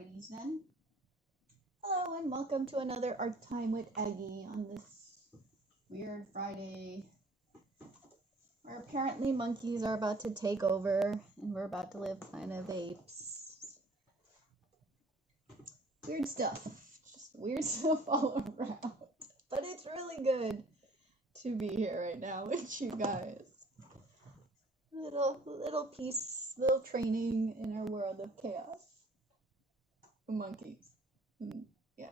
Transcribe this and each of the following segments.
righties then. Hello and welcome to another Art Time with Aggie on this weird Friday where apparently monkeys are about to take over and we're about to live Planet of Apes. Weird stuff. Just weird stuff all around. But it's really good to be here right now with you guys. Little piece, little training in our world of chaos. Monkeys. Yeah.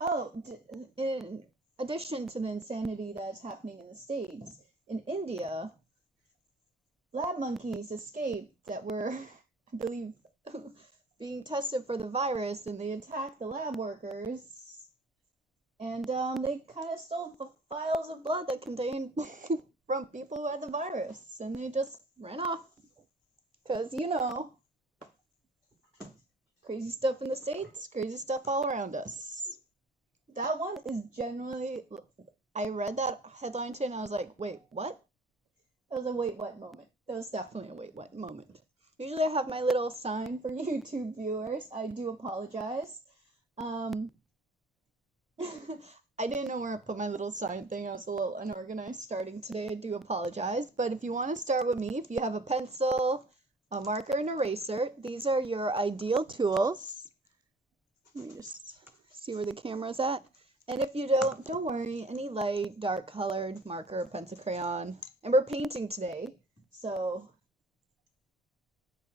Oh, in addition to the insanity that's happening in the States, in India, lab monkeys escaped that were, I believe, being tested for the virus, and they attacked the lab workers. And they kind of stole vials of blood that contained from people who had the virus, and they just ran off. Because, you know, crazy stuff in the States, crazy stuff all around us. That one is generally, I read that headline today and I was like, wait, what? That was a wait, what moment. That was definitely a wait, what moment. Usually I have my little sign for YouTube viewers. I do apologize. I didn't know where to put my little sign thing. I was a little unorganized starting today. I do apologize. But if you want to start with me, if you have a pencil, a marker, and eraser, these are your ideal tools. Let me just see where the camera's at. And if you don't worry, any light, dark colored marker, pencil, crayon. And we're painting today, so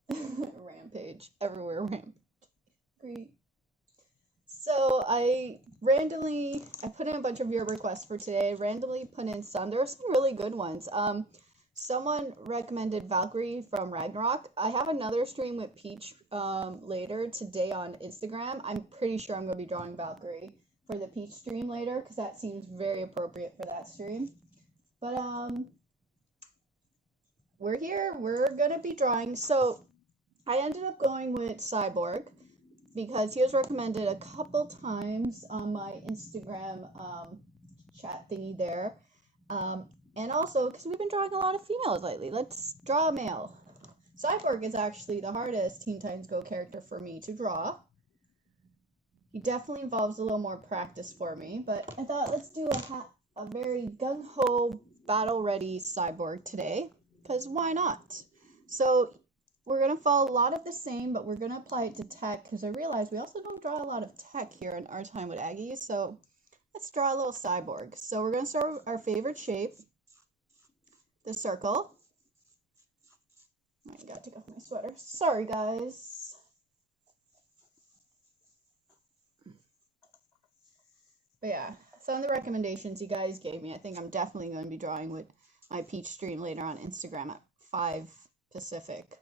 rampage, everywhere rampage. Great. So I put in a bunch of your requests for today, randomly put in some. There were some really good ones. Someone recommended Valkyrie from Ragnarok. I have another stream with Peach later today on Instagram. I'm pretty sure I'm going to be drawing Valkyrie for the Peach stream later because that seems very appropriate for that stream. But we're here. We're going to be drawing. So I ended up going with Cyborg because he was recommended a couple times on my Instagram chat thingy there. And also, because we've been drawing a lot of females lately, let's draw a male. Cyborg is actually the hardest Teen Titans Go character for me to draw. He definitely involves a little more practice for me, but I thought let's do a very gung-ho, battle-ready Cyborg today, because why not? So we're going to follow a lot of the same, but we're going to apply it to tech, because I realized we also don't draw a lot of tech here in Art Time with Aggie, so let's draw a little Cyborg. So we're going to start with our favorite shape, the circle. I gotta take off my sweater. Sorry, guys. But yeah, some of the recommendations you guys gave me, I think I'm definitely going to be drawing with my Peach stream later on Instagram at 5 Pacific.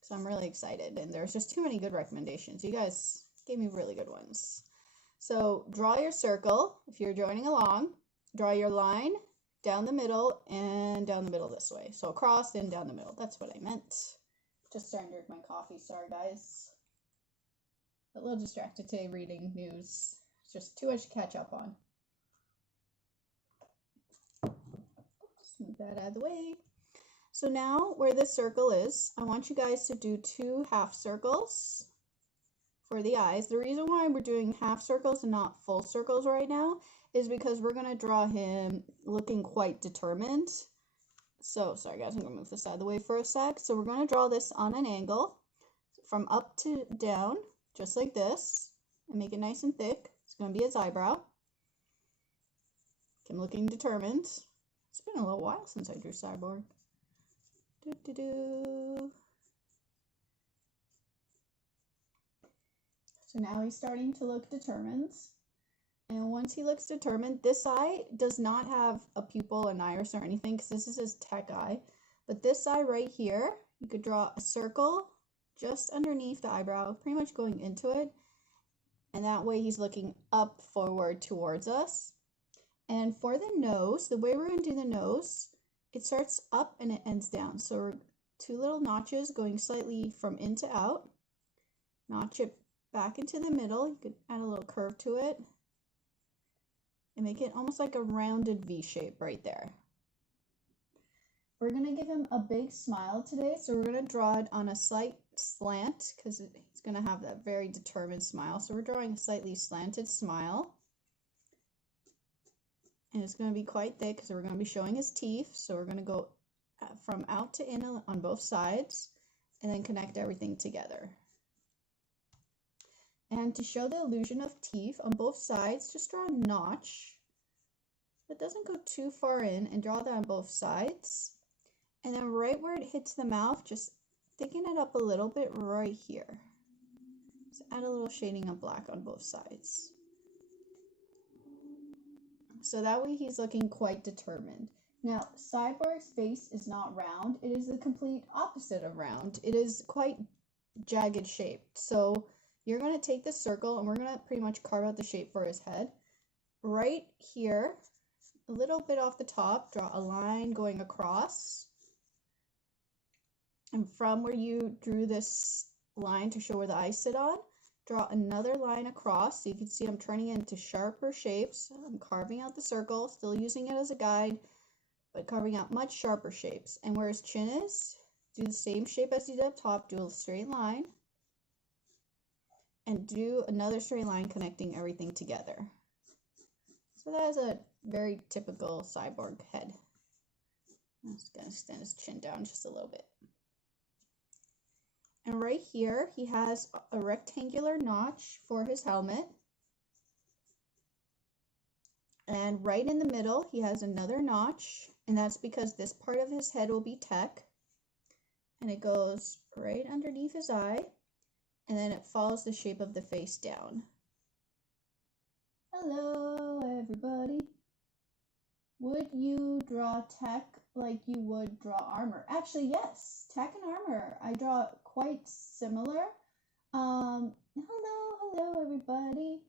So I'm really excited, and there's just too many good recommendations. You guys gave me really good ones. So draw your circle if you're joining along. Draw your line down the middle and down the middle this way. So across and down the middle. That's what I meant. Just starting to drink my coffee. Sorry, guys. A little distracted today reading news. It's just too much to catch up on. Oops, move that out of the way. So now where this circle is, I want you guys to do 2 half circles for the eyes. The reason why we're doing half circles and not full circles right now is because we're going to draw him looking quite determined. So, sorry guys, I'm going to move this out of the way for a sec. So we're going to draw this on an angle from up to down, just like this, and make it nice and thick. It's going to be his eyebrow. I'm looking determined. It's been a little while since I drew Cyborg. So now he's starting to look determined. And once he looks determined, this eye does not have a pupil, an iris, or anything because this is his tech eye. But this eye right here, you could draw a circle just underneath the eyebrow, pretty much going into it. And that way he's looking up, forward, towards us. And for the nose, the way we're going to do the nose, it starts up and it ends down. So we're 2 little notches going slightly from in to out. Notch it back into the middle. You could add a little curve to it. And make it almost like a rounded V shape right there. we're going to give him a big smile today. So we're going to draw it on a slight slant because he's going to have that very determined smile. So we're drawing a slightly slanted smile. And it's going to be quite thick because we're going to be showing his teeth. So we're going to go from out to in on both sides and then connect everything together. And to show the illusion of teeth on both sides, just draw a notch that doesn't go too far in and draw that on both sides. And then right where it hits the mouth, just thicken it up a little bit right here. Just add a little shading of black on both sides. So that way he's looking quite determined. Now, Cyborg's face is not round. It is the complete opposite of round. It is quite jagged shaped. So you're going to take this circle and we're going to pretty much carve out the shape for his head. Right here, a little bit off the top, draw a line going across. And from where you drew this line to show where the eyes sit on, draw another line across. So you can see I'm turning it into sharper shapes. I'm carving out the circle, still using it as a guide, but carving out much sharper shapes. And where his chin is, do the same shape as you did up top, do a straight line, and do another straight line connecting everything together. So that is a very typical Cyborg head. I'm just going to extend his chin down just a little bit. And right here, he has a rectangular notch for his helmet. And right in the middle, he has another notch. And that's because this part of his head will be tech. And it goes right underneath his eye. And then it follows the shape of the face down. Hello, everybody. Would you draw tech like you would draw armor? Actually, yes. Tech and armor, I draw quite similar. Hello, everybody.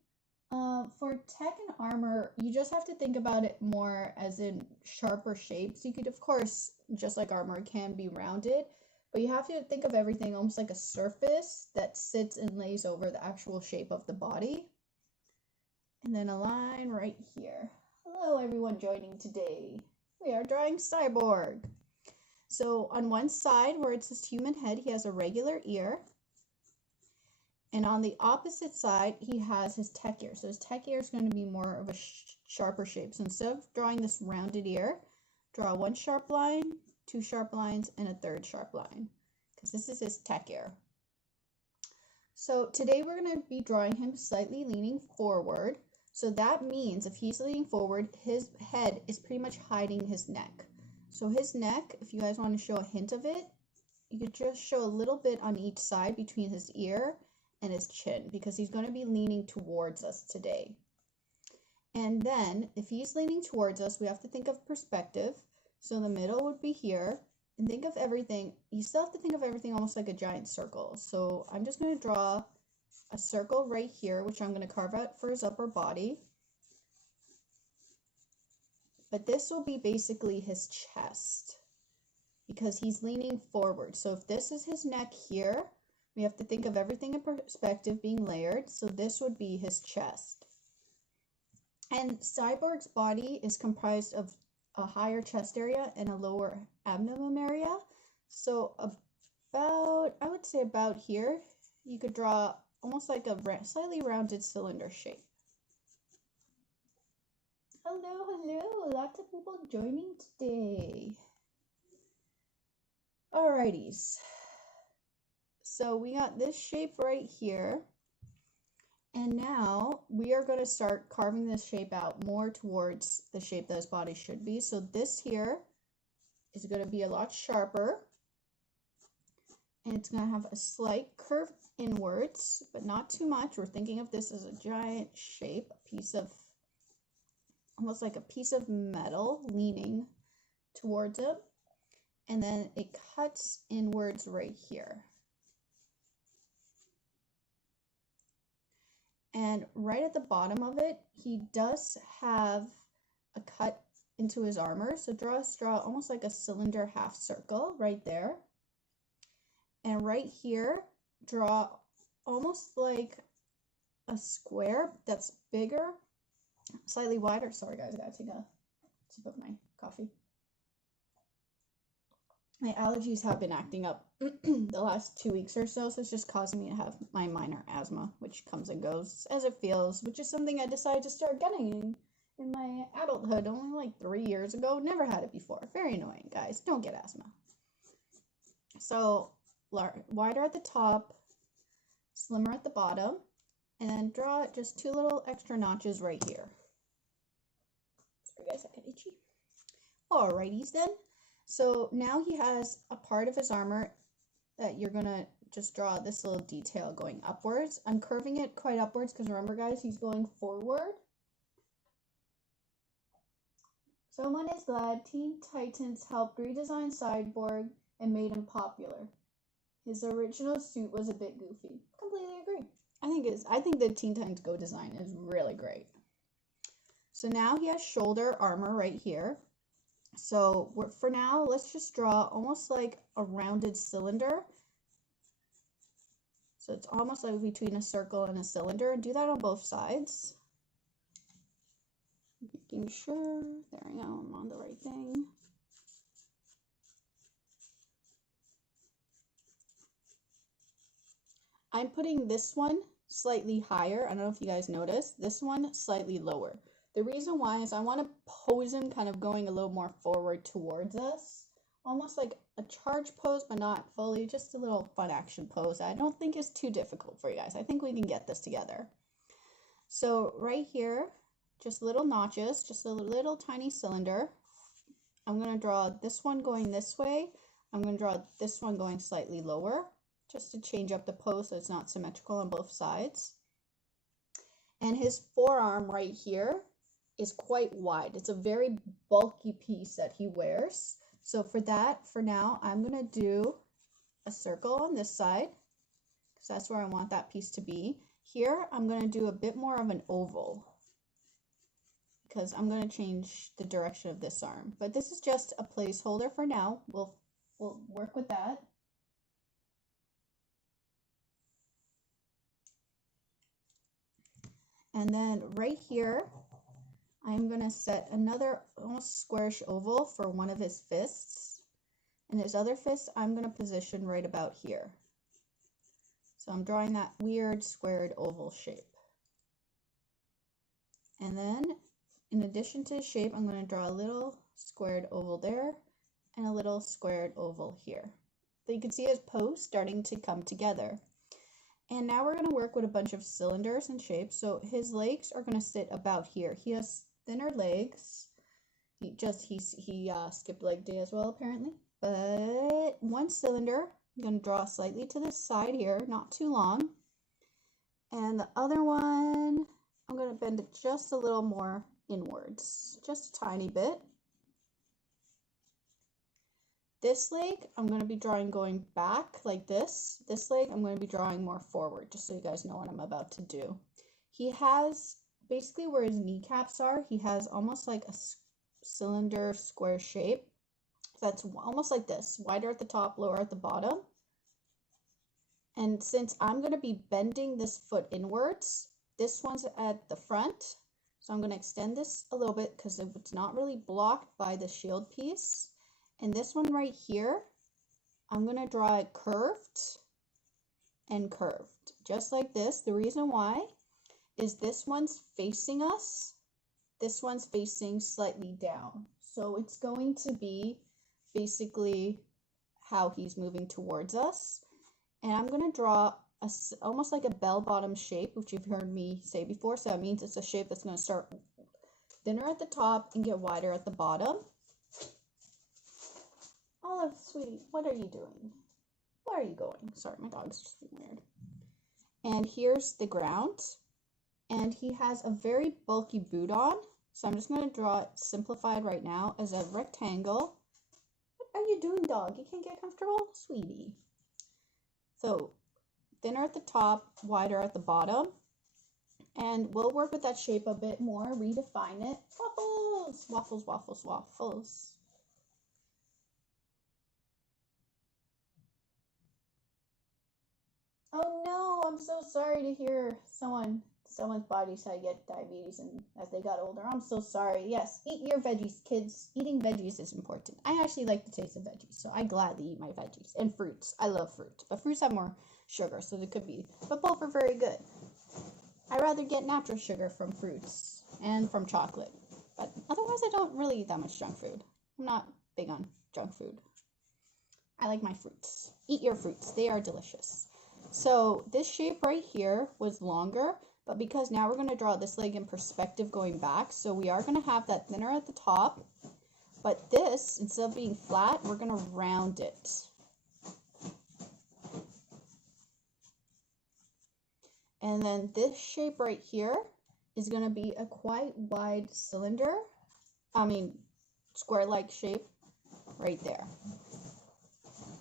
For tech and armor, you just have to think about it more as in sharper shapes. You could, of course, just like armor, can be rounded, but you have to think of everything almost like a surface that sits and lays over the actual shape of the body. And then a line right here. Hello, everyone joining today. We are drawing Cyborg. So on one side where it's his human head, he has a regular ear. And on the opposite side, he has his tech ear. So his tech ear is going to be more of a sharper shape. So instead of drawing this rounded ear, draw one sharp line, two sharp lines, and a third sharp line. Because this is his tech ear. So today we're going to be drawing him slightly leaning forward. So that means if he's leaning forward, his head is pretty much hiding his neck. So his neck, if you guys want to show a hint of it, you could just show a little bit on each side between his ear and his chin because he's going to be leaning towards us today. And then if he's leaning towards us, we have to think of perspective. So the middle would be here. And think of everything, you still have to think of everything almost like a giant circle. So I'm just going to draw a circle right here, which I'm going to carve out for his upper body. But this will be basically his chest because he's leaning forward. So if this is his neck here, we have to think of everything in perspective being layered. So this would be his chest. And Cyborg's body is comprised of a higher chest area and a lower abdomen area. So about, I would say about here, you could draw almost like a slightly rounded cylinder shape. Hello, lots of people joining today. Alrighties. So we got this shape right here. And now we are going to start carving this shape out more towards the shape that his body should be. So this here is going to be a lot sharper. And it's going to have a slight curve inwards, but not too much. We're thinking of this as a giant shape, a piece of, almost like a piece of metal leaning towards it. And then it cuts inwards right here. And right at the bottom of it, he does have a cut into his armor. So draw almost like a cylinder half circle right there. And right here, draw almost like a square that's bigger, slightly wider. Sorry guys, I gotta take a sip of my coffee. My allergies have been acting up the last 2 weeks or so, so it's just causing me to have my minor asthma, which comes and goes as it feels, which is something I decided to start getting in my adulthood only like 3 years ago. Never had it before. Very annoying, guys. Don't get asthma. So, wider at the top, slimmer at the bottom, and then draw just 2 little extra notches right here. Sorry guys, I get itchy. Alrighties then. So now he has a part of his armor that you're gonna just draw this little detail going upwards. I'm curving it quite upwards because remember guys, he's going forward. Someone is glad Teen Titans helped redesign Cyborg and made him popular. His original suit was a bit goofy. Completely agree. I think the Teen Titans Go design is really great. So now he has shoulder armor right here. So for now, let's just draw almost like a rounded cylinder. So it's almost like between a circle and a cylinder, and do that on both sides. Making sure, there we go, I'm on the right thing. I'm putting this one slightly higher. I don't know if you guys noticed. This one slightly lower. The reason why is I want to pose him kind of going a little more forward towards us. Almost like a charge pose, but not fully. Just a little fun action pose. I don't think it's too difficult for you guys. I think we can get this together. So right here, just little notches, just a little tiny cylinder. I'm going to draw this one going this way. I'm going to draw this one going slightly lower, just to change up the pose so it's not symmetrical on both sides. And his forearm right here is quite wide. It's a very bulky piece that he wears. So for that, for now, I'm going to do a circle on this side because that's where I want that piece to be. Here, I'm going to do a bit more of an oval because I'm going to change the direction of this arm. But this is just a placeholder for now. We'll work with that. And then right here, I'm going to set another almost squarish oval for one of his fists. And his other fist, I'm going to position right about here. So I'm drawing that weird squared oval shape. And then, in addition to the shape, I'm going to draw a little squared oval there and a little squared oval here. So you can see his pose starting to come together. And now we're going to work with a bunch of cylinders and shapes. So his legs are going to sit about here. He has thinner legs. He skipped leg day as well apparently. But one cylinder, I'm going to draw slightly to the side here, not too long. And the other one, I'm going to bend it just a little more inwards, just a tiny bit. This leg, I'm going to be drawing going back like this. This leg, I'm going to be drawing more forward, just so you guys know what I'm about to do. He has, basically where his kneecaps are, he has almost like a cylinder square shape. That's almost like this, wider at the top, lower at the bottom. And since I'm going to be bending this foot inwards, this one's at the front. So I'm going to extend this a little bit because it's not really blocked by the shield piece. And this one right here, I'm going to draw it curved and curved, just like this. The reason why is this one's facing us, this one's facing slightly down. So it's going to be basically how he's moving towards us. And I'm going to draw almost like a bell-bottom shape, which you've heard me say before. So that means it's a shape that's going to start thinner at the top and get wider at the bottom. Olive, sweetie, what are you doing? Where are you going? Sorry, my dog's just being weird. And here's the ground. And he has a very bulky boot on. So I'm just going to draw it simplified right now as a rectangle. What are you doing, dog? You can't get comfortable? Sweetie. So thinner at the top, wider at the bottom. And we'll work with that shape a bit more, redefine it. Waffles, waffles, waffles, waffles. Oh no, I'm so sorry to hear someone Someone's body said get diabetes and as they got older. I'm so sorry. Yes, eat your veggies, kids. Eating veggies is important. I actually like the taste of veggies, so I gladly eat my veggies. And fruits. I love fruit. But fruits have more sugar, so they could be. But both are very good. I rather get natural sugar from fruits and from chocolate. But otherwise, I don't really eat that much junk food. I'm not big on junk food. I like my fruits. Eat your fruits. They are delicious. So this shape right here was longer, but because now we're going to draw this leg in perspective going back, so we are going to have that thinner at the top, but this, instead of being flat, we're going to round it. And then this shape right here is going to be a quite wide cylinder, square-like shape right there.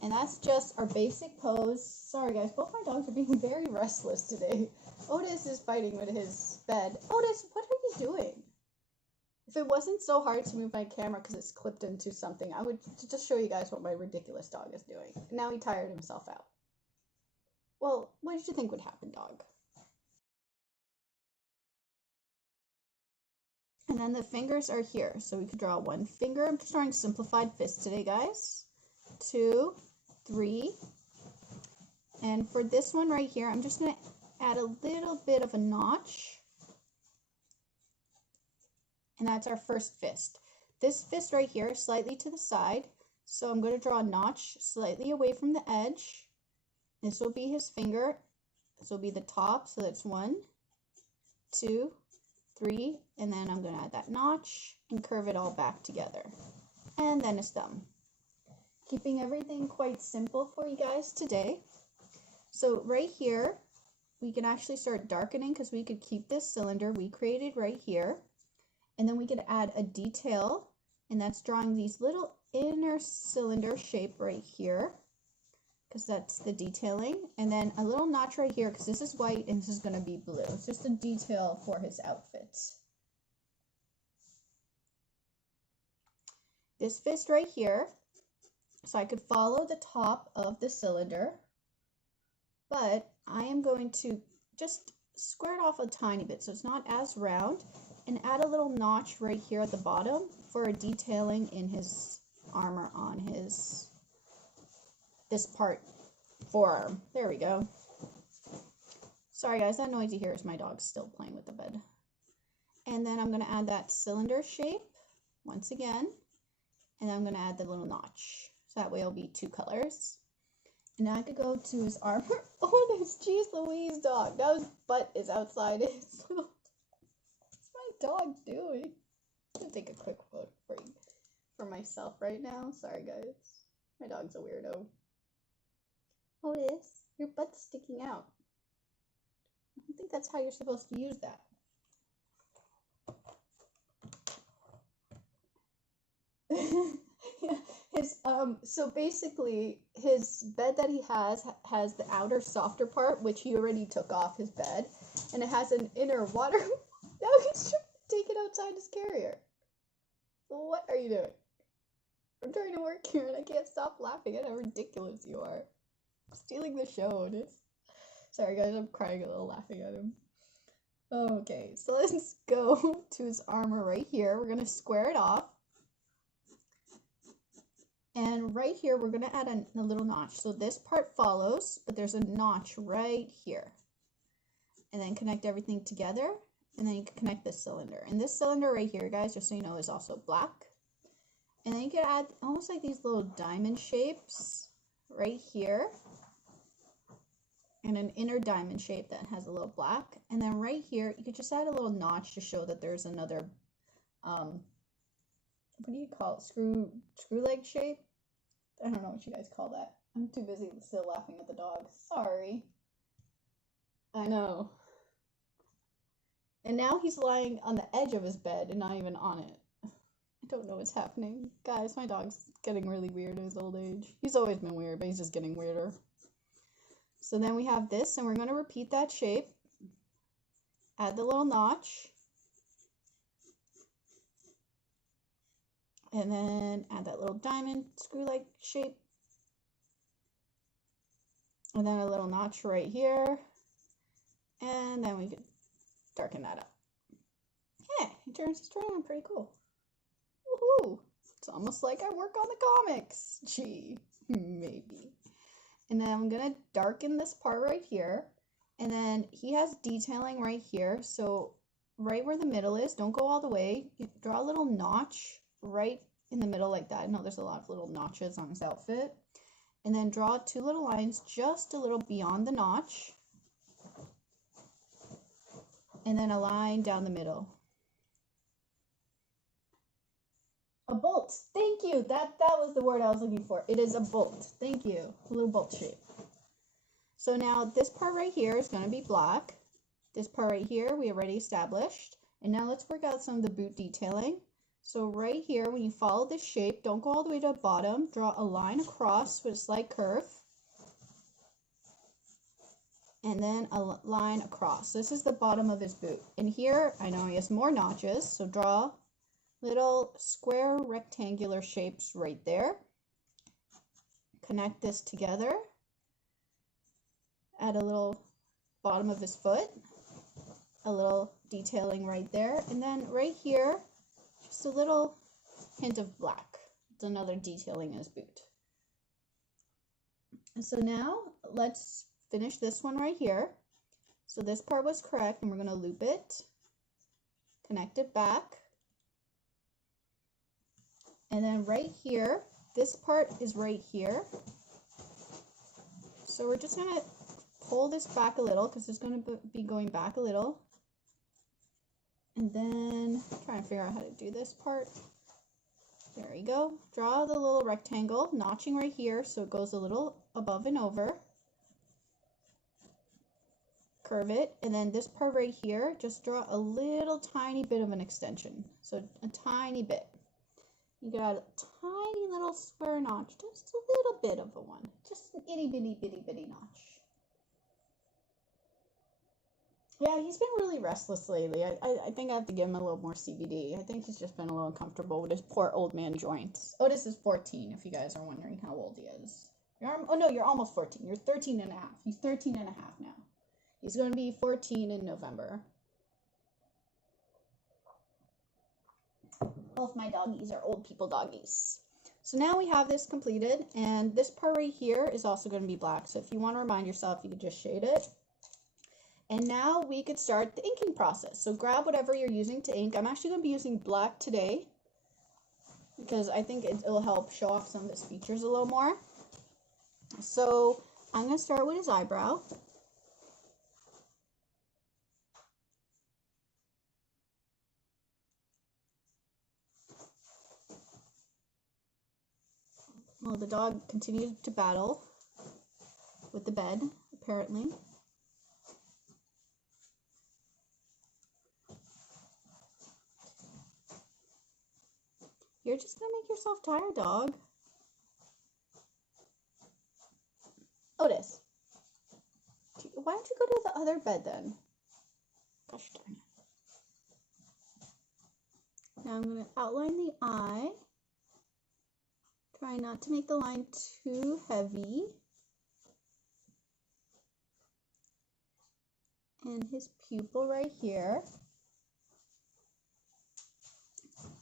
And that's just our basic pose. Sorry guys, both my dogs are being very restless today. Otis is fighting with his bed. Otis, what are you doing? If it wasn't so hard to move my camera because it's clipped into something, I would just show you guys what my ridiculous dog is doing. Now he tired himself out. Well, what did you think would happen, dog? And then the fingers are here. So we could draw one finger. I'm just drawing simplified fists today, guys. 2, 3. And for this one right here, I'm just going to add a little bit of a notch. And that's our first fist. This fist right here is slightly to the side. So I'm going to draw a notch slightly away from the edge. This will be his finger. This will be the top. So that's 1, 2, 3. And then I'm going to add that notch and curve it all back together. And then his thumb. Keeping everything quite simple for you guys today. So right here, we can actually start darkening because we could keep this cylinder we created right here. And then we could add a detail, and that's drawing these little inner cylinder shape right here, because that's the detailing. And then a little notch right here, because this is white and this is going to be blue. It's just a detail for his outfit. This fist right here, so I could follow the top of the cylinder, but I am going to just square it off a tiny bit so it's not as round, and add a little notch right here at the bottom for a detailing in his armor on this part, forearm. There we go. Sorry guys, that noise you hear is my dog still playing with the bed. And then I'm going to add that cylinder shape once again, and I'm going to add the little notch. So that way it'll be 2 colors. And now I could go to his armor. Oh, this jeez Louise dog. Now his butt is outside his little... What's my dog doing? I'm going to take a quick photo for myself right now. Sorry, guys. My dog's a weirdo. Otis, your butt's sticking out. I don't think that's how you're supposed to use that. So basically his bed that he has the outer softer part, which he already took off his bed, and it has an inner water. Now he's trying to take it outside his carrier. What are you doing? I'm trying to work here and I can't stop laughing at how ridiculous you are. Stealing the show, Otis. Sorry guys, I'm crying a little laughing at him. Okay, so let's go to his armor right here. We're gonna square it off. And right here, we're going to add a little notch. So this part follows, but there's a notch right here. And then connect everything together. And then you can connect this cylinder. And this cylinder right here, guys, just so you know, is also black. And then you can add almost like these little diamond shapes right here. And an inner diamond shape that has a little black. And then right here, you could just add a little notch to show that there's another, what do you call it? Screw leg shape? I don't know what you guys call that. I'm too busy still laughing at the dog. Sorry. I know. And now he's lying on the edge of his bed and not even on it. I don't know what's happening. Guys, my dog's getting really weird at his old age. He's always been weird, but he's just getting weirder. So then we have this, and we're going to repeat that shape. Add the little notch. And then add that little diamond screw-like shape. And then a little notch right here. And then we could darken that up. Yeah, he turns his on, pretty cool. Woohoo! It's almost like I work on the comics. Gee, maybe. And then I'm gonna darken this part right here. And then he has detailing right here. So right where the middle is, don't go all the way. You draw a little notch right in the middle like that. I know there's a lot of little notches on his outfit. And then draw 2 little lines just a little beyond the notch. And then a line down the middle. A bolt. Thank you. That was the word I was looking for. It is a bolt. Thank you. A little bolt shape. So now this part right here is going to be black. This part right here we already established. And now let's work out some of the boot detailing. So right here, when you follow this shape, don't go all the way to the bottom. Draw a line across with a slight curve. And then a line across. This is the bottom of his boot. And here, I know he has more notches, so draw little square rectangular shapes right there. Connect this together. Add a little bottom of his foot. A little detailing right there. And then right here, just a little hint of black. It's another detailing in his boot. And so now let's finish this one right here. So this part was correct, and we're going to loop it, connect it back. And then right here, this part is right here. So we're just going to pull this back a little because it's going to be going back a little. And then try and figure out how to do this part. There we go. Draw the little rectangle, notching right here so it goes a little above and over. Curve it, and then this part right here, just draw a little tiny bit of an extension. So a tiny bit. You got a tiny little square notch, just a little bit of a one. Just an itty bitty notch. Yeah, he's been really restless lately. I think I have to give him a little more CBD. I think he's just been a little uncomfortable with his poor old man joints. Otis is 14, if you guys are wondering how old he is. Oh no, you're almost 14. You're 13 and a half. He's 13 and a half now. He's going to be 14 in November. Both my doggies are old people doggies. So now we have this completed, and this part right here is also going to be black. So if you want to remind yourself, you could just shade it. And now we could start the inking process. So grab whatever you're using to ink. I'm actually going to be using black today because I think it'll help show off some of his features a little more. So I'm going to start with his eyebrow. Well, the dog continued to battle with the bed, apparently. You're just gonna make yourself tired, dog. Otis, why don't you go to the other bed then? Gosh darn it. Now I'm gonna outline the eye. Try not to make the line too heavy. And his pupil right here.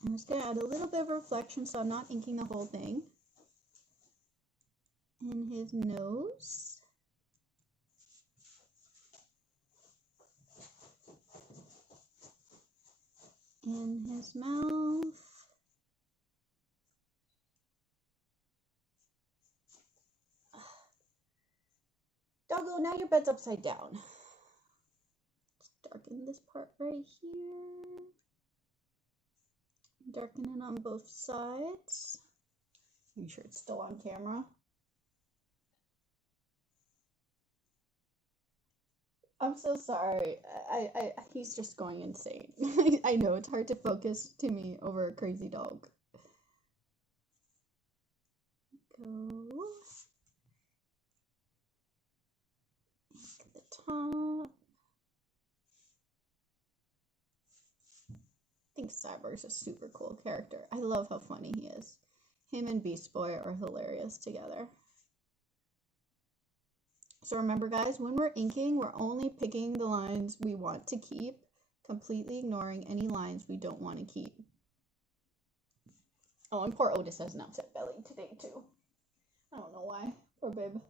I'm just going to add a little bit of reflection so I'm not inking the whole thing. And his nose. And his mouth. Doggo, now your bed's upside down. Let's darken this part right here. Darken it on both sides. Make sure it's still on camera. I'm so sorry. He's just going insane. I know it's hard to focus to me over a crazy dog. Go. At the top. I think Cyborg's a super cool character. I love how funny he is. Him and Beast Boy are hilarious together. So remember guys, when we're inking, we're only picking the lines we want to keep. completely ignoring any lines we don't want to keep. Oh, and poor Otis has an upset belly today, too. I don't know why. Poor babe.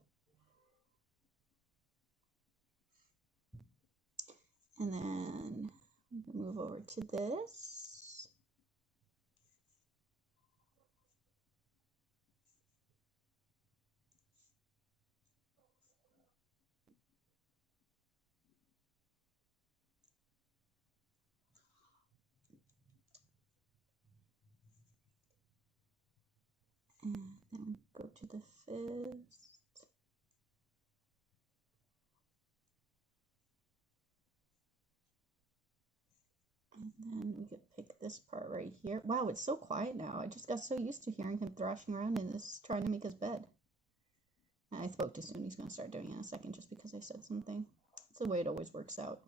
And then we can move over to this. And then go to the fist. And then we could pick this part right here. Wow, it's so quiet now. I just got so used to hearing him thrashing around in this, trying to make his bed. And I spoke too soon. He's going to start doing it in a second just because I said something. It's the way it always works out.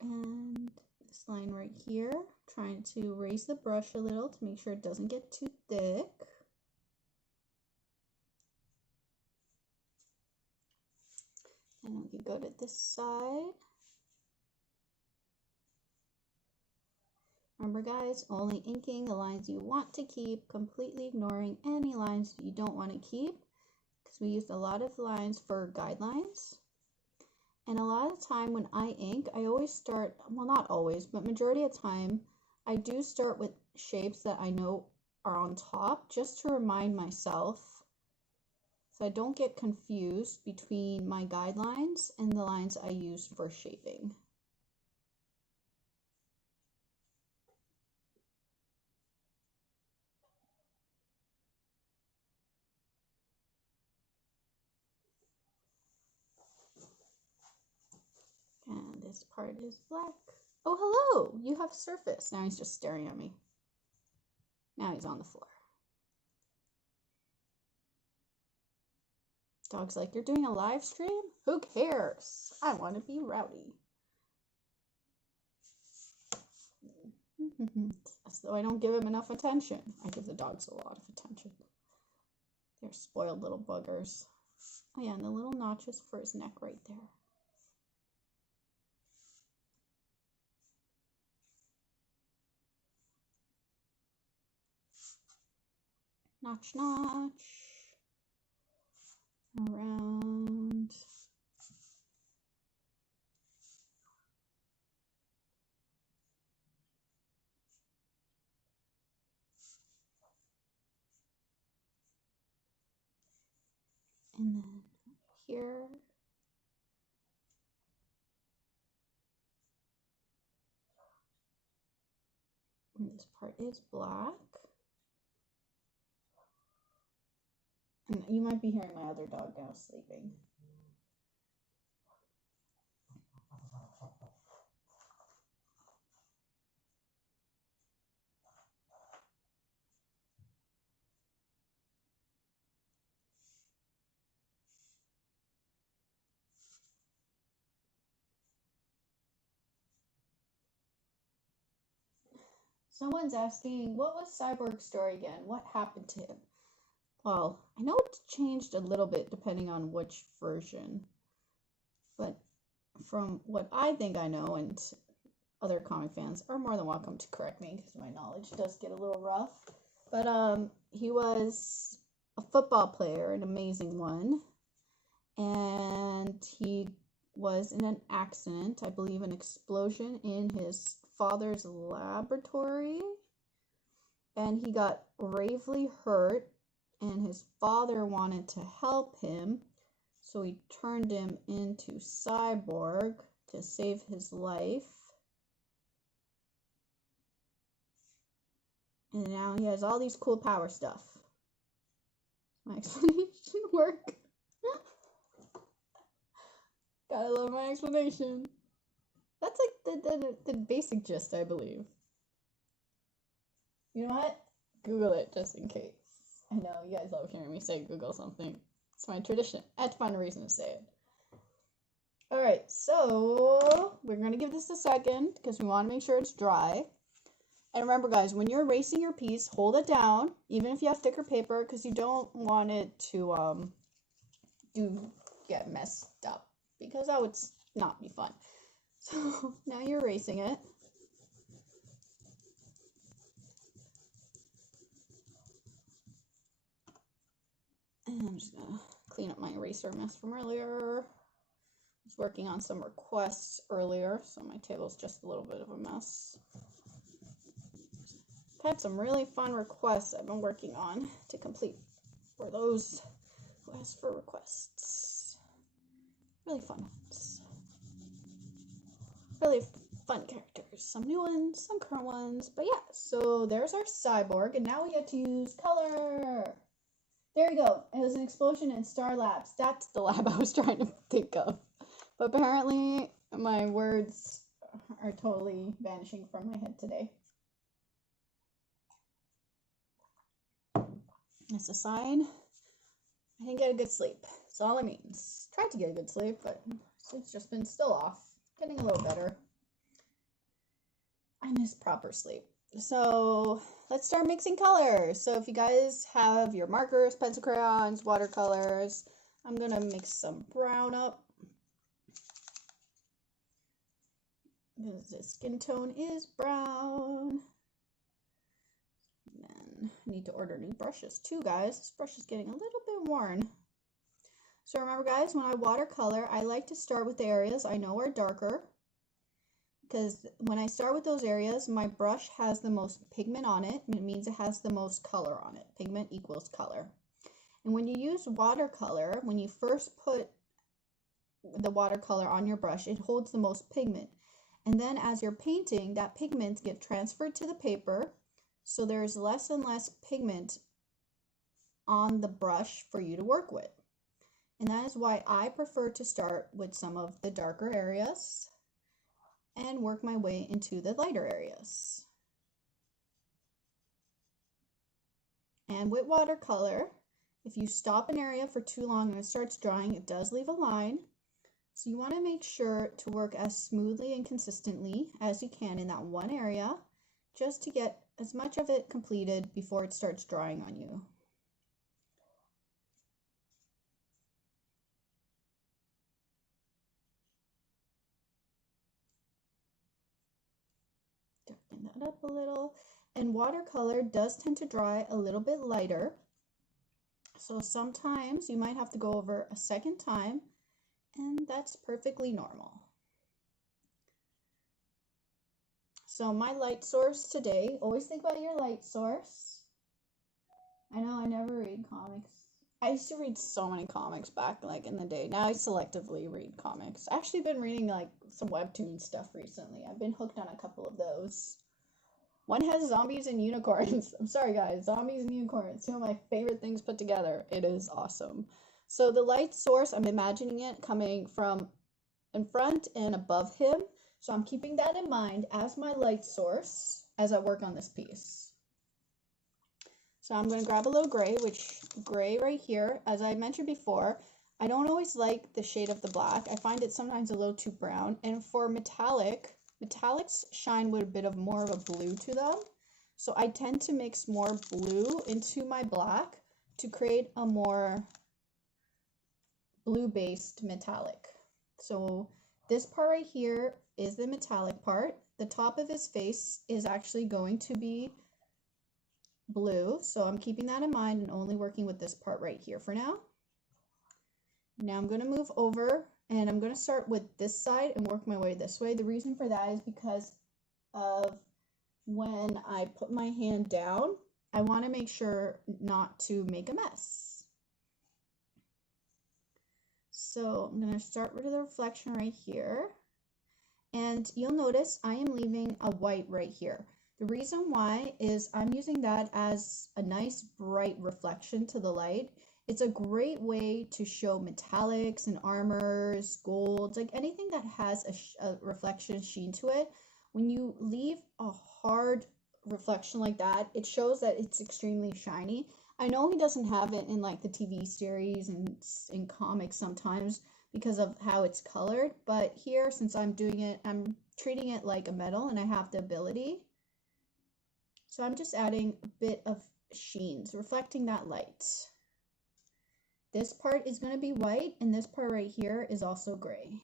And this line right here, trying to raise the brush a little to make sure it doesn't get too thick. And we can go to this side. Remember guys, only inking the lines you want to keep, completely ignoring any lines you don't want to keep, because we used a lot of lines for guidelines. And a lot of the time when I ink, I always start, well not always, but majority of the time, I do start with shapes that I know are on top, just to remind myself, so I don't get confused between my guidelines and the lines I use for shaping. And this part is black. Oh, hello! You have surface. Now he's just staring at me. Now he's on the floor. Dog's like, you're doing a live stream? Who cares? I want to be rowdy. As though I don't give him enough attention. I give the dogs a lot of attention. They're spoiled little buggers. Oh yeah, and the little notches for his neck right there. Notch, notch. Around. And then here. And this part is black. And you might be hearing my other dog now sleeping. Someone's asking, what was Cyborg's story again? What happened to him? Well, I know it's changed a little bit depending on which version, but from what I think I know, and other comic fans are more than welcome to correct me because my knowledge does get a little rough, but he was a football player, an amazing one, and he was in an accident, I believe an explosion in his father's laboratory, and he got gravely hurt, and his father wanted to help him, so he turned him into Cyborg to save his life. And now he has all these cool power stuff. My explanation work. Gotta love my explanation. That's like the basic gist, I believe. You know what? Google it just in case. I know you guys love hearing me say Google something. It's my tradition. I had to find a reason to say it. Alright, so we're going to give this a second because we want to make sure it's dry. And remember guys, when you're erasing your piece, hold it down, even if you have thicker paper, because you don't want it to get messed up, because that would not be fun. So now you're erasing it. And I'm just gonna clean up my eraser mess from earlier. I was working on some requests earlier, so my table's just a little bit of a mess. I've had some really fun requests I've been working on to complete for those who ask for requests. Really fun ones. Really fun characters. Some new ones, some current ones. But yeah, so there's our cyborg, and now we get to use color. There you go. It was an explosion in Star Labs. That's the lab I was trying to think of. But apparently my words are totally vanishing from my head today. That's a sign I didn't get a good sleep. That's all it means. Tried to get a good sleep, but sleep's just been still off. Getting a little better. I miss proper sleep. So let's start mixing colors. So if you guys have your markers, pencil crayons, watercolors, I'm gonna mix some brown up. Because the skin tone is brown. And then I need to order new brushes too, guys. This brush is getting a little bit worn. So remember, guys, when I watercolor, I like to start with the areas I know are darker. Because when I start with those areas, my brush has the most pigment on it. It means it has the most color on it. Pigment equals color. And when you use watercolor, when you first put the watercolor on your brush, it holds the most pigment. And then as you're painting, that pigment gets transferred to the paper. So there's less and less pigment on the brush for you to work with. And that is why I prefer to start with some of the darker areas and work my way into the lighter areas. And with watercolor, if you stop an area for too long and it starts drying, it does leave a line. So you want to make sure to work as smoothly and consistently as you can in that one area, just to get as much of it completed before it starts drying on you. Darken that up a little. And watercolor does tend to dry a little bit lighter. So sometimes you might have to go over a second time, and that's perfectly normal. So my light source today, always think about your light source. I know I never read comics. I used to read so many comics back like in the day. Now I selectively read comics. I've actually been reading like some webtoon stuff recently. I've been hooked on a couple of those. One has zombies and unicorns. I'm sorry guys, zombies and unicorns. Two of my favorite things put together. It is awesome. So the light source, I'm imagining it coming from in front and above him. So I'm keeping that in mind as my light source as I work on this piece. So I'm going to grab a little gray, which gray right here, as I mentioned before, I don't always like the shade of the black. I find it sometimes a little too brown. And for metallics shine with a bit of more of a blue to them. So I tend to mix more blue into my black to create a more blue-based metallic. So this part right here is the metallic part. The top of his face is actually going to be blue, so I'm keeping that in mind and only working with this part right here for now. Now I'm going to move over and I'm going to start with this side and work my way this way. The reason for that is because of when I put my hand down, I want to make sure not to make a mess. So I'm going to start with the reflection right here. And you'll notice I am leaving a white right here. The reason why is I'm using that as a nice bright reflection to the light. It's a great way to show metallics and armors, golds, like anything that has a reflection sheen to it. When you leave a hard reflection like that, it shows that it's extremely shiny. I know he doesn't have it in like the TV series and in comics sometimes because of how it's colored, but here, since I'm doing it, I'm treating it like a metal and I have the ability. So I'm just adding a bit of sheens, reflecting that light. This part is going to be white, and this part right here is also gray.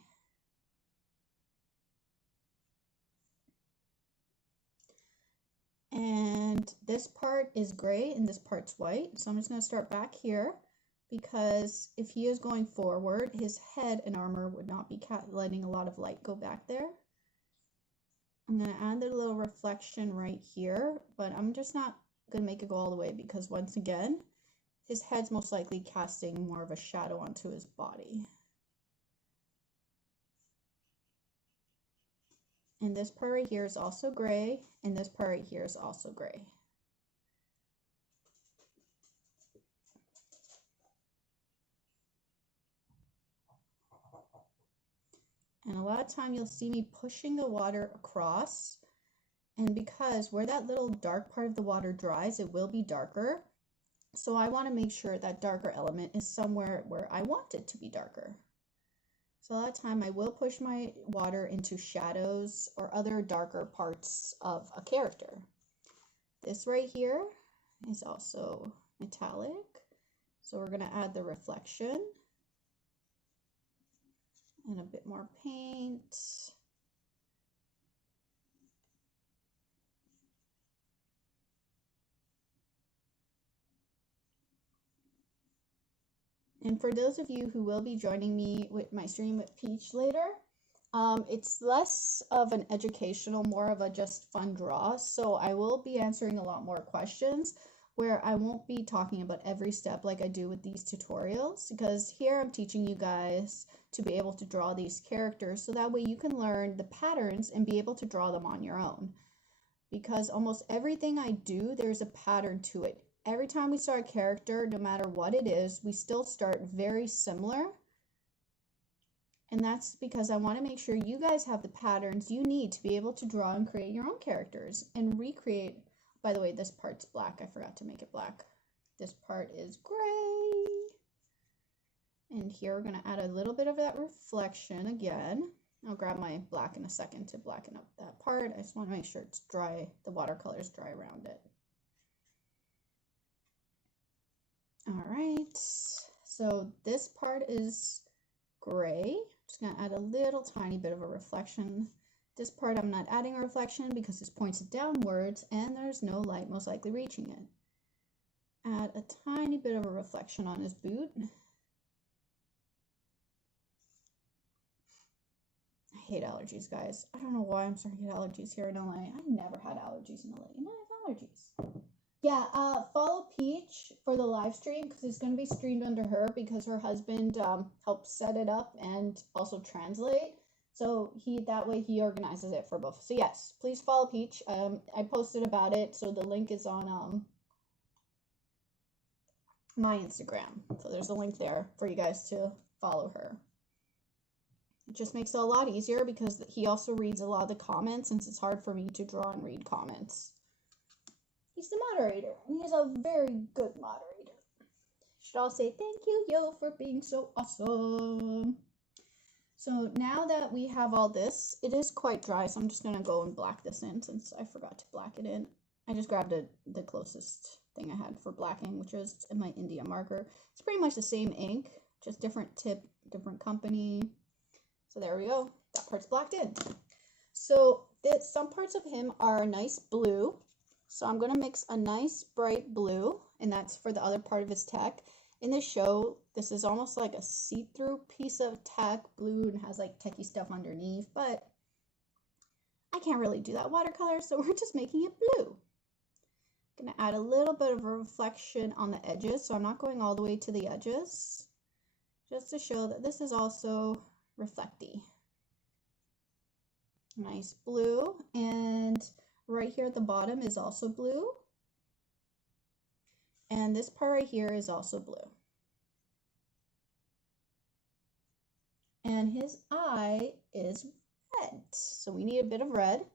And this part is gray and this part's white. So I'm just going to start back here because if he is going forward, his head and armor would not be letting a lot of light go back there. I'm going to add the little reflection right here, but I'm just not going to make it go all the way because once again, his head's most likely casting more of a shadow onto his body. And this part right here is also gray, and this part right here is also gray. And a lot of time you'll see me pushing the water across, and because where that little dark part of the water dries, it will be darker. So I want to make sure that darker element is somewhere where I want it to be darker. So a lot of time I will push my water into shadows or other darker parts of a character. This right here is also metallic. So we're going to add the reflection and a bit more paint. And for those of you who will be joining me with my stream with Peach later, it's less of an educational, more of a just fun draw. So I will be answering a lot more questions where I won't be talking about every step like I do with these tutorials, because here I'm teaching you guys to be able to draw these characters so that way you can learn the patterns and be able to draw them on your own. Because almost everything I do, there's a pattern to it. Every time we start a character, no matter what it is, we still start very similar. And that's because I want to make sure you guys have the patterns you need to be able to draw and create your own characters and recreate. By the way, this part's black. I forgot to make it black. This part is gray. And here we're going to add a little bit of that reflection again. I'll grab my black in a second to blacken up that part. I just want to make sure it's dry, the watercolor is dry around it. All right, so this part is gray. Just gonna add a little tiny bit of a reflection. This part I'm not adding a reflection because it's pointed downwards and there's no light most likely reaching it. Add a tiny bit of a reflection on his boot. I hate allergies, guys. I don't know why I'm starting to get allergies here in LA. I never had allergies in LA, and I have allergies. Yeah, follow Peach for the live stream because it's going to be streamed under her because her husband helped set it up and also translate. So that way he organizes it for both. So yes, please follow Peach. I posted about it, so the link is on my Instagram. So there's a link there for you guys to follow her. It just makes it a lot easier because he also reads a lot of the comments since it's hard for me to draw and read comments. He's the moderator, and he's a very good moderator. Should all say thank you, yo, for being so awesome. So now that we have all this, it is quite dry, so I'm just going to go and black this in since I forgot to black it in. I just grabbed the closest thing I had for blacking, which is my India marker. It's pretty much the same ink, just different tip, different company. So there we go. That part's blacked in. So some parts of him are a nice blue. So I'm going to mix a nice bright blue, and that's for the other part of his tech. In this show, this is almost like a see-through piece of tech, blue, and has like techie stuff underneath, but I can't really do that watercolor, so we're just making it blue. I'm going to add a little bit of a reflection on the edges, so I'm not going all the way to the edges, just to show that this is also reflecty. Nice blue, and right here at the bottom is also blue. And this part right here is also blue. And his eye is red. So we need a bit of red.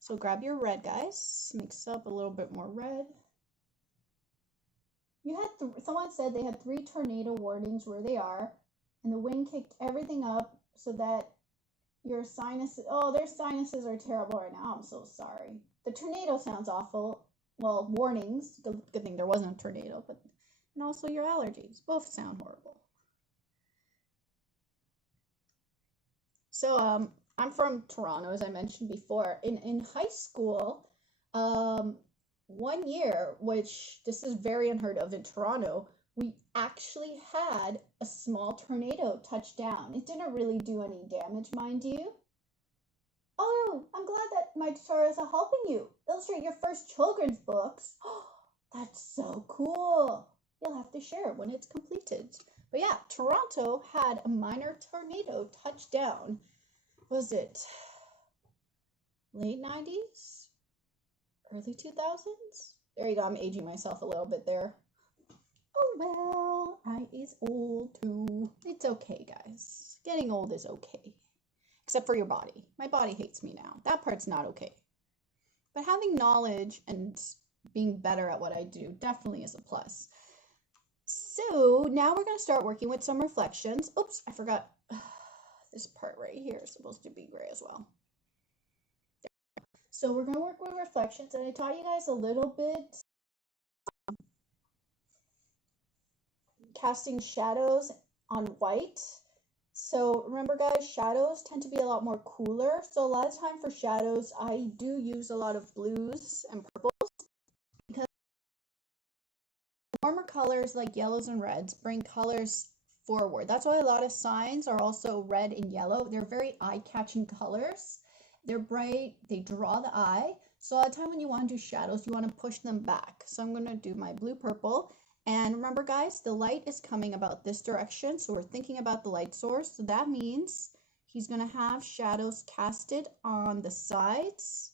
So grab your red, guys. Mix up a little bit more red. You had someone said they had 3 tornado warnings where they are. And the wind kicked everything up so that your sinuses, oh, their sinuses are terrible right now. I'm so sorry. The tornado sounds awful. Well, warnings. Good thing there wasn't a tornado, but and also your allergies. Both sound horrible. So I'm from Toronto, as I mentioned before. In high school, one year, which this is very unheard of in Toronto, we actually had a small tornado touch down. It didn't really do any damage, mind you. Oh, I'm glad that my tutorials are helping you illustrate your first children's books. That's so cool. You'll have to share it when it's completed. But yeah, Toronto had a minor tornado touch down. Was it late 90s? Early 2000s? There you go, I'm aging myself a little bit there. Oh well, I is old too. It's okay, guys. Getting old is okay. Except for your body. My body hates me now. That part's not okay. But having knowledge and being better at what I do definitely is a plus. So now we're going to start working with some reflections. Oops, I forgot. This part right here is supposed to be gray as well. So we're going to work with reflections, and I taught you guys a little bit casting shadows on white. So remember guys, shadows tend to be a lot more cooler. So a lot of time for shadows, I do use a lot of blues and purples because warmer colors like yellows and reds bring colors forward. That's why a lot of signs are also red and yellow. They're very eye-catching colors. They're bright, they draw the eye. So a lot of time when you want to do shadows, you want to push them back. So I'm going to do my blue purple. And remember guys, the light is coming about this direction, so we're thinking about the light source. So that means he's going to have shadows casted on the sides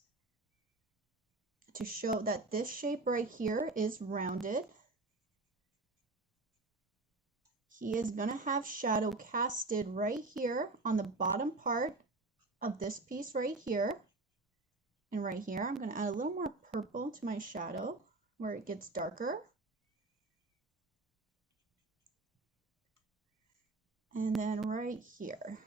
to show that this shape right here is rounded. He is going to have shadow casted right here on the bottom part of this piece right here. And right here, I'm going to add a little more purple to my shadow where it gets darker. And then right here.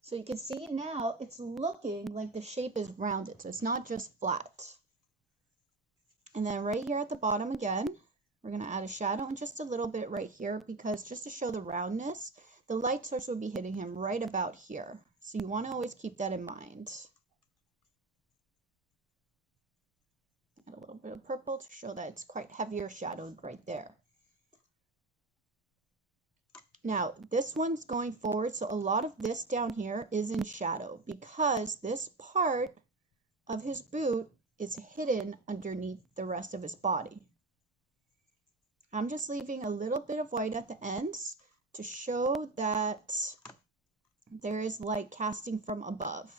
So you can see now it's looking like the shape is rounded, so it's not just flat. And then right here at the bottom again, we're going to add a shadow and just a little bit right here because just to show the roundness, the light source will be hitting him right about here. So you want to always keep that in mind. Add a little bit of purple to show that it's quite heavier shadowed right there. Now this one's going forward, so a lot of this down here is in shadow because this part of his boot is hidden underneath the rest of his body. I'm just leaving a little bit of white at the ends to show that there is light casting from above.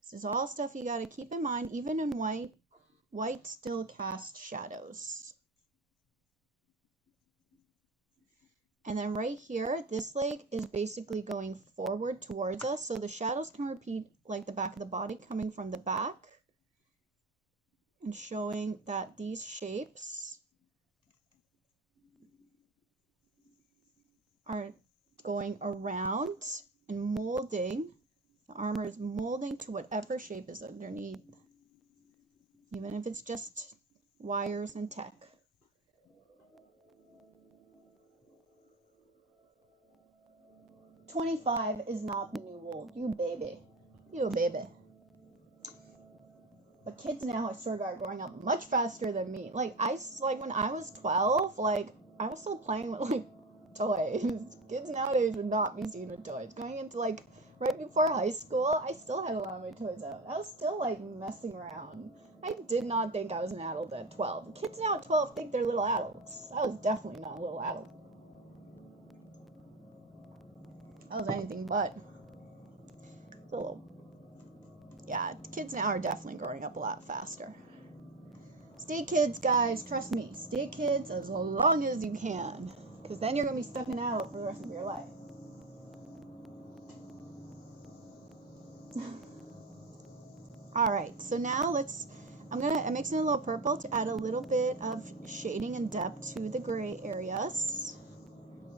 This is all stuff you got to keep in mind. Even in white, white still casts shadows. And then right here, this leg is basically going forward towards us. So the shadows can repeat like the back of the body coming from the back and showing that these shapes are going around and molding. The armor is molding to whatever shape is underneath, even if it's just wires and tech. "25 is not the new old. You baby. You baby." But kids now, I swear to God, are growing up much faster than me. Like when I was 12, like I was still playing with like toys. Kids nowadays would not be seen with toys. Going into like right before high school, I still had a lot of my toys out. I was still like messing around. I did not think I was an adult at 12. Kids now at 12 think they're little adults. I was definitely not a little adult. I was anything but. It's a little. Yeah, kids now are definitely growing up a lot faster. Stay kids, guys. Trust me. Stay kids as long as you can. Because then you're going to be stuck in adult for the rest of your life. Alright, so now I'm mixing a little purple to add a little bit of shading and depth to the gray areas.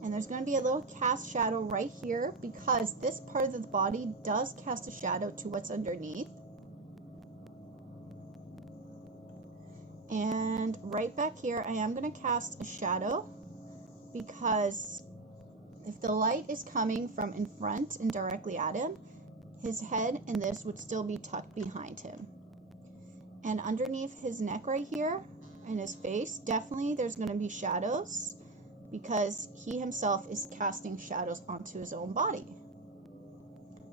And there's going to be a little cast shadow right here because this part of the body does cast a shadow to what's underneath. And right back here, I am going to cast a shadow because If the light is coming from in front and directly at him, his head and this would still be tucked behind him. And underneath his neck right here and his face, definitely there's going to be shadows because he himself is casting shadows onto his own body.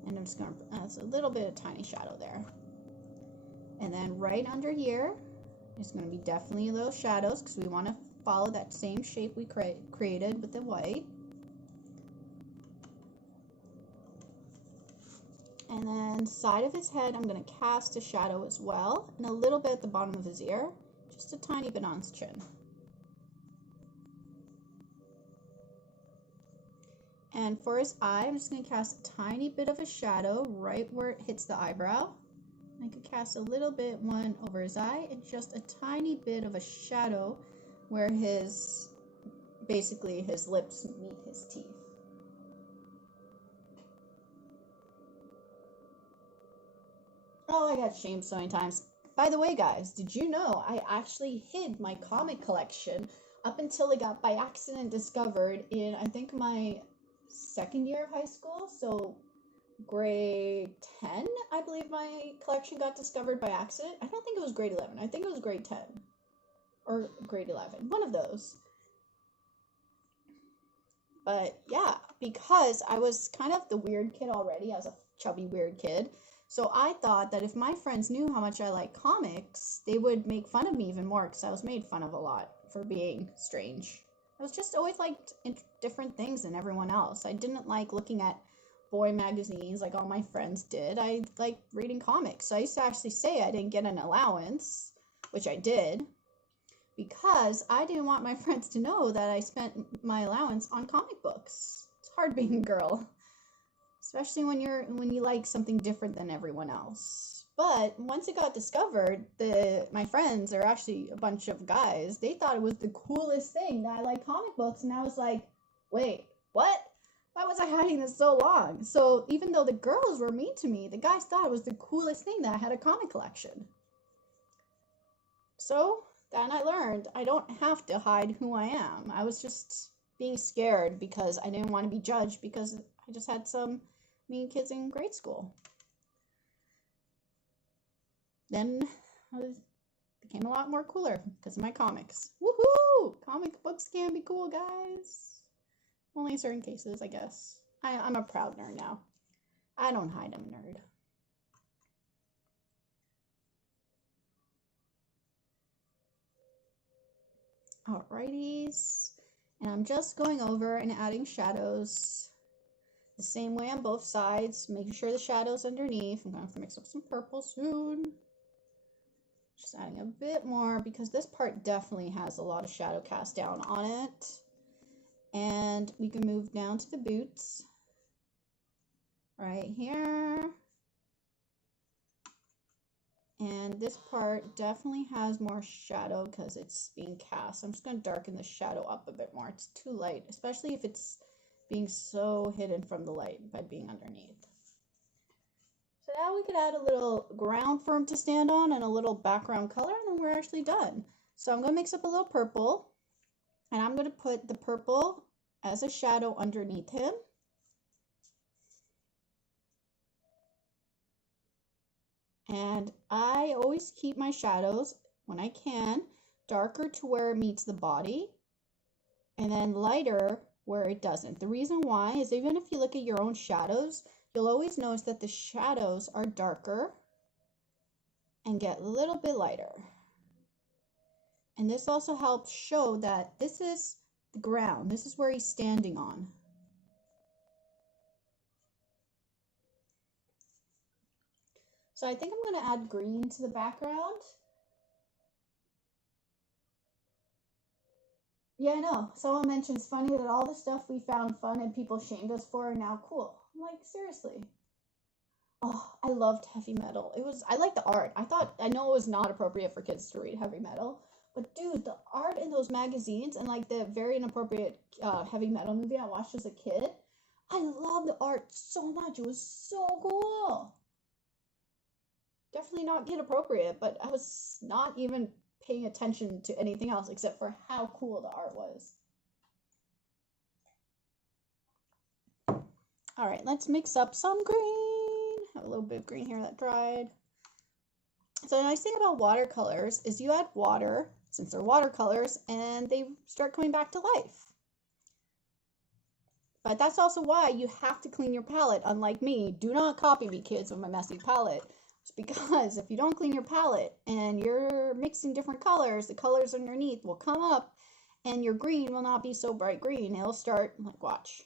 And I'm just going to, that's a little bit of tiny shadow there. And then right under here is going to be definitely those shadows because we want to follow that same shape we created with the white. And then side of his head, I'm going to cast a shadow as well, and a little bit at the bottom of his ear, just a tiny bit on his chin. And for his eye, I'm just going to cast a tiny bit of a shadow right where it hits the eyebrow. I could cast a little bit one over his eye, and just a tiny bit of a shadow where basically his lips meet his teeth. Oh, I got shamed so many times. By the way, guys, did you know I actually hid my comic collection up until it got by accident discovered in, I think, my second year of high school? So grade 10, I believe my collection got discovered by accident. I don't think it was grade 11. I think it was grade 10 or grade 11. One of those. But yeah, because I was kind of the weird kid already. I was a chubby weird kid. So I thought that if my friends knew how much I like comics, they would make fun of me even more because I was made fun of a lot for being strange. I was just always liked different things than everyone else. I didn't like looking at boy magazines like all my friends did. I liked reading comics. So I used to actually say I didn't get an allowance, which I did, because I didn't want my friends to know that I spent my allowance on comic books. It's hard being a girl. Especially when you like something different than everyone else. But once it got discovered, my friends are actually a bunch of guys. They thought it was the coolest thing that I like comic books, and I was like, wait, what? Why was I hiding this so long? So even though the girls were mean to me, the guys thought it was the coolest thing that I had a comic collection. So then I learned I don't have to hide who I am. I was just being scared because I didn't want to be judged because I just had some mean kids in grade school. Then I became a lot more cooler because of my comics. Woohoo! Comic books can be cool, guys. Only in certain cases, I guess. I'm a proud nerd now. I don't hide I'm a nerd. Alrighties. And I'm just going over and adding shadows the same way on both sides, making sure the shadows underneath. I'm going to have to mix up some purple soon. Just adding a bit more because this part definitely has a lot of shadow cast down on it. And we can move down to the boots right here. And this part definitely has more shadow because it's being cast. I'm just going to darken the shadow up a bit more. It's too light, especially if it's being so hidden from the light by being underneath. So now we could add a little ground for him to stand on and a little background color, and then we're actually done. So I'm going to mix up a little purple, and I'm going to put the purple as a shadow underneath him. And I always keep my shadows, when I can, darker to where it meets the body, and then lighter where it doesn't. The reason why is even if you look at your own shadows, you'll always notice that the shadows are darker and get a little bit lighter. And this also helps show that this is the ground. This is where he's standing on. So I think I'm going to add green to the background. Yeah, I know. Someone mentions funny that all the stuff we found fun and people shamed us for are now cool. I'm like, seriously. Oh, I loved heavy metal. I liked the art. I know it was not appropriate for kids to read heavy metal, but dude, the art in those magazines and like the very inappropriate heavy metal movie I watched as a kid, I loved the art so much. It was so cool. Definitely not kid appropriate, but I was not even paying attention to anything else except for how cool the art was. All right, let's mix up some green. Have a little bit of green here that dried. So the nice thing about watercolors is you add water, since they're watercolors, and they start coming back to life. But that's also why you have to clean your palette, unlike me. Do not copy me, kids, with my messy palette. It's because if you don't clean your palette and you're mixing different colors, the colors underneath will come up and your green will not be so bright green. It'll start, like, watch.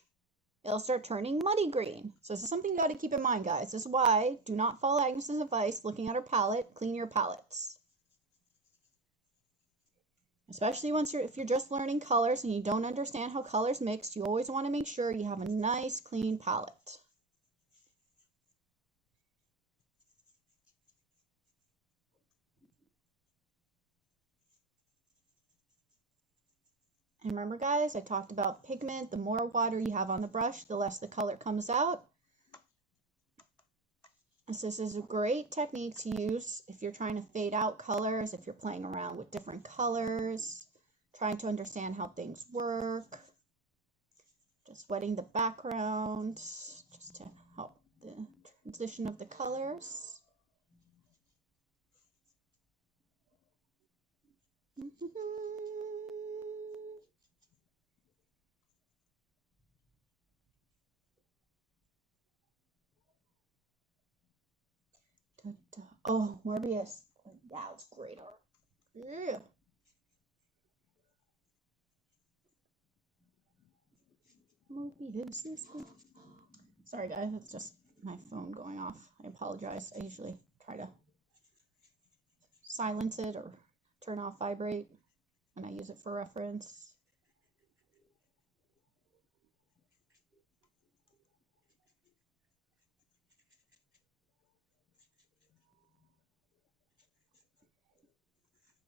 It'll start turning muddy green. So this is something you got to keep in mind, guys. This is why do not follow Agnes's advice looking at her palette. Clean your palettes. Especially if you're just learning colors and you don't understand how colors mix, you always want to make sure you have a nice clean palette. And remember, guys, I talked about pigment. The more water you have on the brush, the less the color comes out. So this is a great technique to use if you're trying to fade out colors, if you're playing around with different colors, trying to understand how things work. Just wetting the background just to help the transition of the colors. Oh, Morbius. That was great art. Yeah. Morbius. Sorry, guys. It's just my phone going off. I apologize. I usually try to silence it or turn off vibrate when I use it for reference.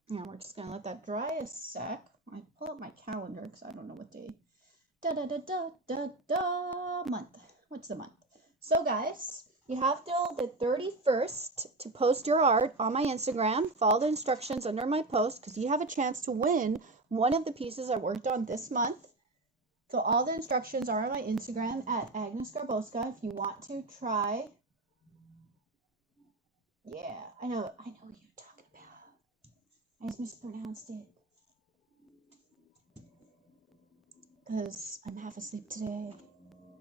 And we're just going to let that dry a sec. I pull up my calendar because I don't know what day. Month. What's the month? So, guys, you have till the 31st to post your art on my Instagram. Follow the instructions under my post because you have a chance to win one of the pieces I worked on this month. So all the instructions are on my Instagram at Agnes Garbowska if you want to try. Yeah, I know what you're talking about. I just mispronounced it. Because I'm half asleep today.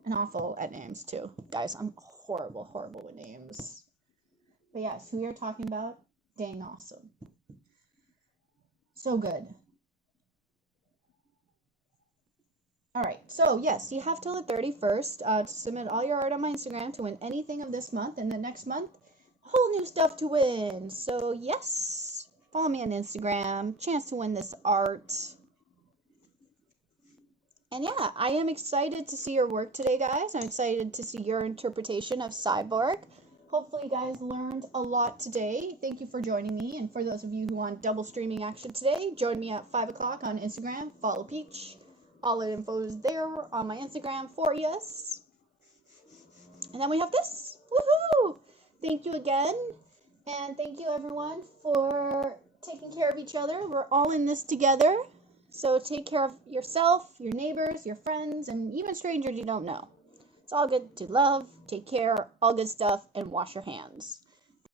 And awful at names too. Guys, I'm horrible with names. But yes, who we are talking about, dang awesome. So good. Alright, so yes, you have till the 31st to submit all your art on my Instagram to win anything of this month. And the next month, whole new stuff to win. So yes, follow me on Instagram. Chance to win this art. And yeah, I am excited to see your work today, guys. I'm excited to see your interpretation of Cyborg. Hopefully you guys learned a lot today. Thank you for joining me. And for those of you who want double streaming action today, join me at 5 o'clock on Instagram. Follow Peach. All the info is there on my Instagram for you. And then we have this. Woohoo! Thank you again. And thank you everyone for taking care of each other. We're all in this together. So take care of yourself, your neighbors, your friends, and even strangers you don't know. It's all good to love, take care, all good stuff, and wash your hands.